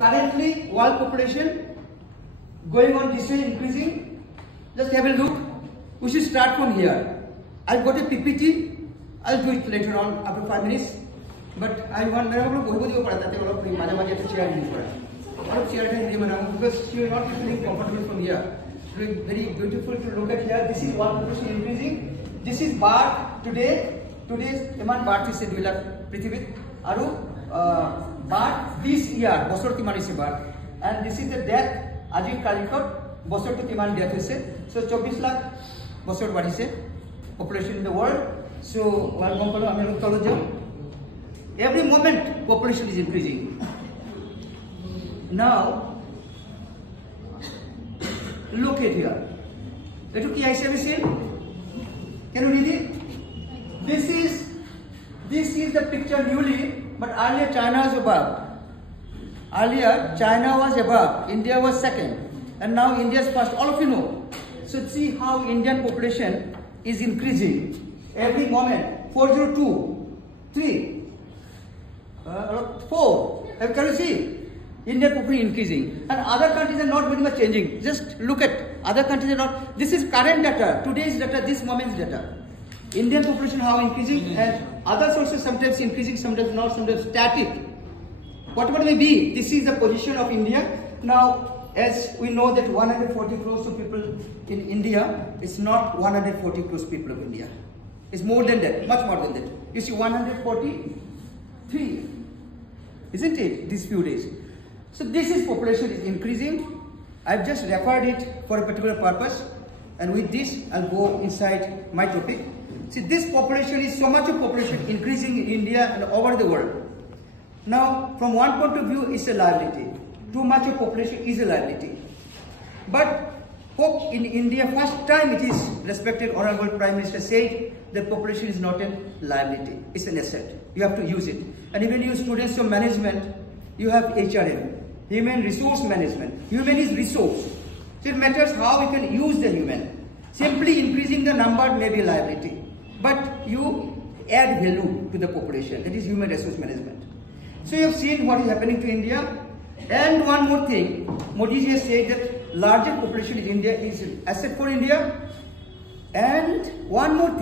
currently world population going on this way increasing. Just have a look. We should start from here. I've got a PPT. I'll do it later on after 5 minutes. But I want chair because you are not feeling comfortable from here. It's very beautiful to look at here. This is world population increasing. This is birth today. Today's iman birth is 2 lakh Prithivit. Aru birth this year, bosor kiman is birth. And this is the death. Ajit Kalikot, bosor to kiman death is. So 24 lakh bosor body se population in the world. So one component every moment population is increasing. Now look at here. Can you read it? This is the picture newly, but earlier China was above. Earlier China was above, India was second, and now India is first. All of you know. So see how Indian population is increasing every moment. 402, 3, 4. Can you see? Indian population increasing, and other countries are not very much changing. Just look at other countries are not. This is current data, today's data, this moment's data. Indian population how increasing, and other sources sometimes increasing, sometimes not, sometimes static. Whatever may be, this is the position of India. Now, as we know that 140 crores of people in India, it's not 140 crores people of India. It's more than that, much more than that. You see 143, isn't it, these few days? So this is population is increasing. I've just referred it for a particular purpose, and with this I'll go inside my topic. See, this population is so much of population increasing in India and over the world. Now, from one point of view, it's a liability. Too much of population is a liability. But hope in India, first time it is respected Honorable Prime Minister said that population is not a liability, it's an asset. You have to use it. And even you students of management, you have HRM, Human Resource Management. Human is resource. So it matters how we can use the human. Simply increasing the number may be a liability, but you add value to the population. That is human resource management. So you have seen what is happening to India. And one more thing, Modi ji has said that larger population in India is an asset for India. And one more thing.